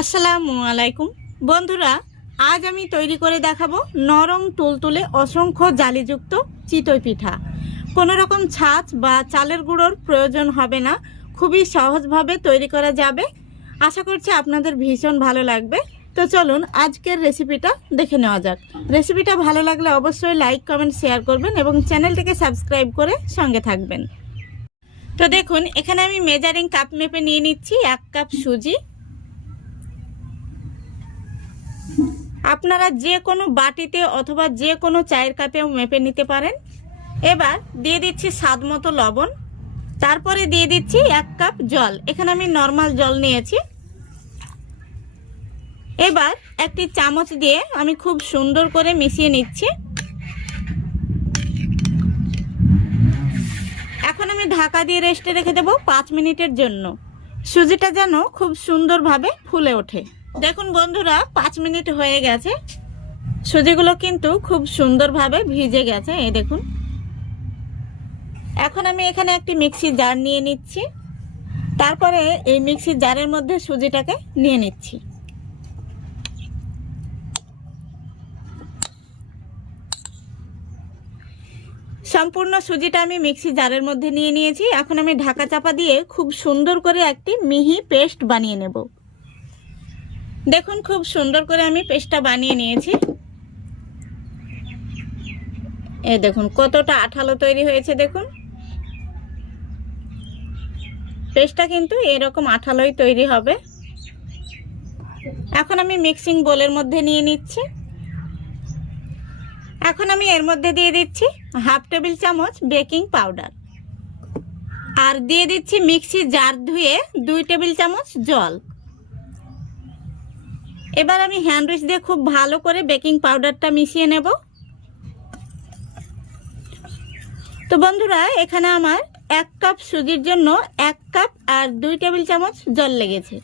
আসসালামু আলাইকুম বন্ধুরা, আজ আমি তৈরি করে দেখাবো নরম তুলতুলে অসংখ্য জালিযুক্ত চিতই পিঠা। কোনো রকম ছাঁচ বা চালের গুঁড়োর প্রয়োজন হবে না, খুবই সহজভাবে তৈরি করা যাবে। আশা করছি আপনাদের ভীষণ ভালো লাগবে। তো চলুন আজকের রেসিপিটা দেখে নেওয়া যাক। রেসিপিটা ভালো লাগলে অবশ্যই লাইক কমেন্ট শেয়ার করবেন এবং চ্যানেলটিকে সাবস্ক্রাইব করে সঙ্গে থাকবেন। তো দেখুন, এখানে আমি মেজারিং কাপ মেপে নিয়ে নিচ্ছি 1 কাপ সুজি। আপনারা যে কোনো বাটিতে অথবা যে কোনো চায়ের কাপেও মেপে নিতে পারেন। এবার দিয়ে দিচ্ছি স্বাদ মতো লবণ, তারপরে দিয়ে দিচ্ছি 1 কাপ জল। এখানে আমি নর্মাল জল নিয়েছি। এবার একটি চামচ দিয়ে আমি খুব সুন্দর করে মিশিয়ে নিচ্ছি। এখন আমি ঢাকা দিয়ে রেস্টে রেখে দেবো 5 মিনিটের জন্য, সুজিটা যেন খুব সুন্দরভাবে ফুলে ওঠে। দেখুন বন্ধুরা, 5 মিনিট হয়ে গেছে, সুজিগুলো কিন্তু খুব সুন্দরভাবে ভিজে গেছে। এই দেখুন। এখন আমি এখানে একটি মিক্সি জার নিয়ে নিচ্ছি, তারপরে এই মিক্সি জারের মধ্যে সুজিটাকে নিয়ে নিচ্ছি। সম্পূর্ণ সুজিটা আমি মিক্সি জারের মধ্যে নিয়ে নিয়েছি। এখন আমি ঢাকা চাপা দিয়ে খুব সুন্দর করে একটি মিহি পেস্ট বানিয়ে নেব। দেখুন, খুব সুন্দর করে আমি পেস্টটা বানিয়ে নিয়েছি। এই দেখুন কতটা আঠালো তৈরি হয়েছে। দেখুন, পেস্টটা কিন্তু এরকম আঠালোই তৈরি হবে। এখন আমি মিক্সিং বোলের মধ্যে নিয়ে নিচ্ছি। এখন আমি এর মধ্যে দিয়ে দিচ্ছি 1/2 টেবিল চামচ বেকিং পাউডার, আর দিয়ে দিচ্ছি মিক্সি জার ধুয়ে 2 টেবিল চামচ জল। এবার আমি হ্যান্ড উইচ দিয়ে খুব ভালো করে বেকিং পাউডারটা মিশিয়ে নেব। তো বন্ধুরা, এখানে আমার 1 কাপ সুজির জন্য 1 কাপ আর 2 টেবিল চামচ জল লেগেছে।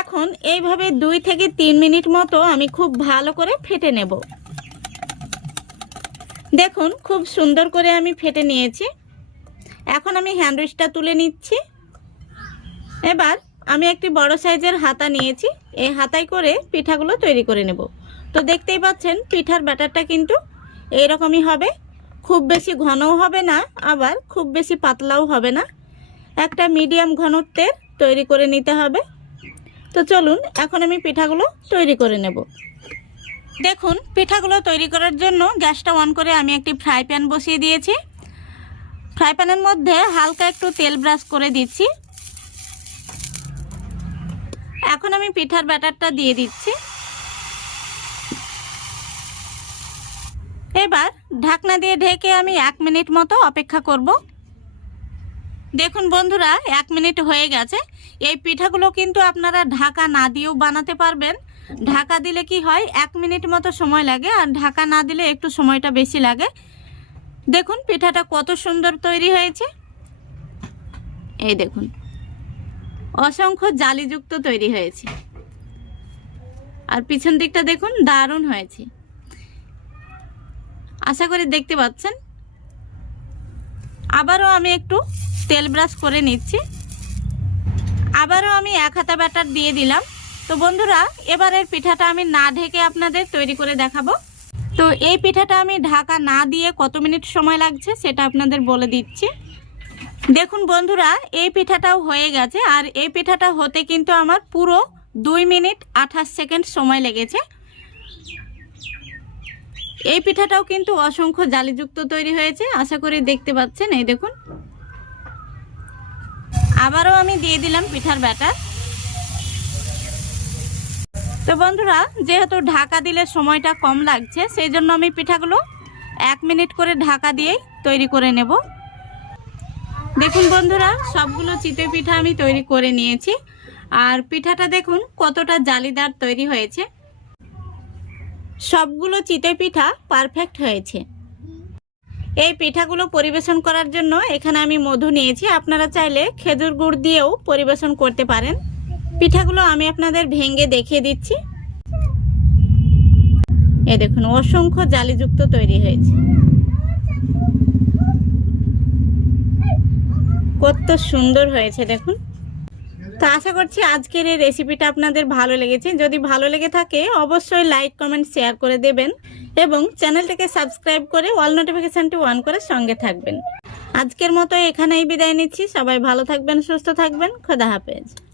এখন এইভাবে 2 থেকে 3 মিনিট মতো আমি খুব ভালো করে ফেটে নেব। দেখুন, খুব সুন্দর করে আমি ফেটে নিয়েছি। এখন আমি হ্যান্ড উইচটা তুলে নিচ্ছি। এবার আমি একটি বড় সাইজের হাতা নিয়েছি, এই হাতায় করে পিঠাগুলো তৈরি করে নেব। তো দেখতেই পাচ্ছেন পিঠার ব্যাটারটা কিন্তু এইরকমই হবে, খুব বেশি ঘনও হবে না, আবার খুব বেশি পাতলাও হবে না, একটা মিডিয়াম ঘনত্বের তৈরি করে নিতে হবে। তো চলুন এখন আমি পিঠাগুলো তৈরি করে নেব। দেখুন, পিঠাগুলো তৈরি করার জন্য গ্যাসটা অন করে আমি একটি ফ্রাই প্যান বসিয়ে দিয়েছি। ফ্রাই প্যানের মধ্যে হালকা একটু তেল ব্রাশ করে দিচ্ছি। এখন আমি পিঠার ব্যাটারটা দিয়ে দিচ্ছি। এবার ঢাকনা দিয়ে ঢেকে আমি 1 মিনিট মতো অপেক্ষা করব। দেখুন বন্ধুরা, 1 মিনিট হয়ে গেছে। এই পিঠাগুলো কিন্তু আপনারা ঢাকা না দিয়েও বানাতে পারবেন। ঢাকা দিলে কি হয়, 1 মিনিট মতো সময় লাগে, আর ঢাকা না দিলে একটু সময়টা বেশি লাগে। দেখুন পিঠাটা কত সুন্দর তৈরি হয়েছে। এই দেখুন, অসংখ্য জালিযুক্ত তৈরি হয়েছে, আর পিছন দিকটা দেখুন দারুণ হয়েছে। আশা করি দেখতে পাচ্ছেন। আবারও আমি একটু তেল ব্রাশ করে নিচ্ছি। আবারও আমি 1 হাতা ব্যাটার দিয়ে দিলাম। তো বন্ধুরা, এবারের পিঠাটা আমি না ঢেকে আপনাদের তৈরি করে দেখাবো। তো এই পিঠাটা আমি ঢাকা না দিয়ে কত মিনিট সময় লাগছে সেটা আপনাদের বলে দিচ্ছি। দেখুন বন্ধুরা, এই পিঠাটাও হয়ে গেছে, আর এই পিঠাটা হতে কিন্তু আমার পুরো 2 মিনিট 28 সেকেন্ড সময় লেগেছে। এই পিঠাটাও কিন্তু অসংখ্য জালিযুক্ত তৈরি হয়েছে, আশা করি দেখতে পাচ্ছেন। এই দেখুন, আবারও আমি দিয়ে দিলাম পিঠার ব্যাটার। তো বন্ধুরা, যেহেতু ঢাকা দিলে সময়টা কম লাগছে, সেই জন্য আমি পিঠাগুলো 1 মিনিট করে ঢাকা দিয়েই তৈরি করে নেব। দেখুন বন্ধুরা, সবগুলো চিতই পিঠা আমি তৈরি করে নিয়েছি, আর পিঠাটা দেখুন কতটা জালিদার তৈরি হয়েছে। সবগুলো চিতই পিঠা পারফেক্ট হয়েছে। এই পিঠাগুলো পরিবেশন করার জন্য এখানে আমি মধু নিয়েছি, আপনারা চাইলে খেজুর গুড় দিয়েও পরিবেশন করতে পারেন। পিঠাগুলো আমি আপনাদের ভেঙে দেখিয়ে দিচ্ছি। এই দেখুন, অসংখ্য জালিযুক্ত তৈরি হয়েছে। কত সুন্দর হয়েছে দেখুন। তো তো আশা করছি আজকের এই রেসিপিটা আপনাদের ভালো লেগেছে। যদি ভালো লেগে থাকে অবশ্যই লাইক কমেন্ট শেয়ার করে দেবেন এবং চ্যানেলটাকে সাবস্ক্রাইব করে অল নোটিফিকেশানটি অন করে সঙ্গে থাকবেন। আজকের মতো এখানেই বিদায় নিচ্ছি। সবাই ভালো থাকবেন, সুস্থ থাকবেন। খোদা হাফেজ।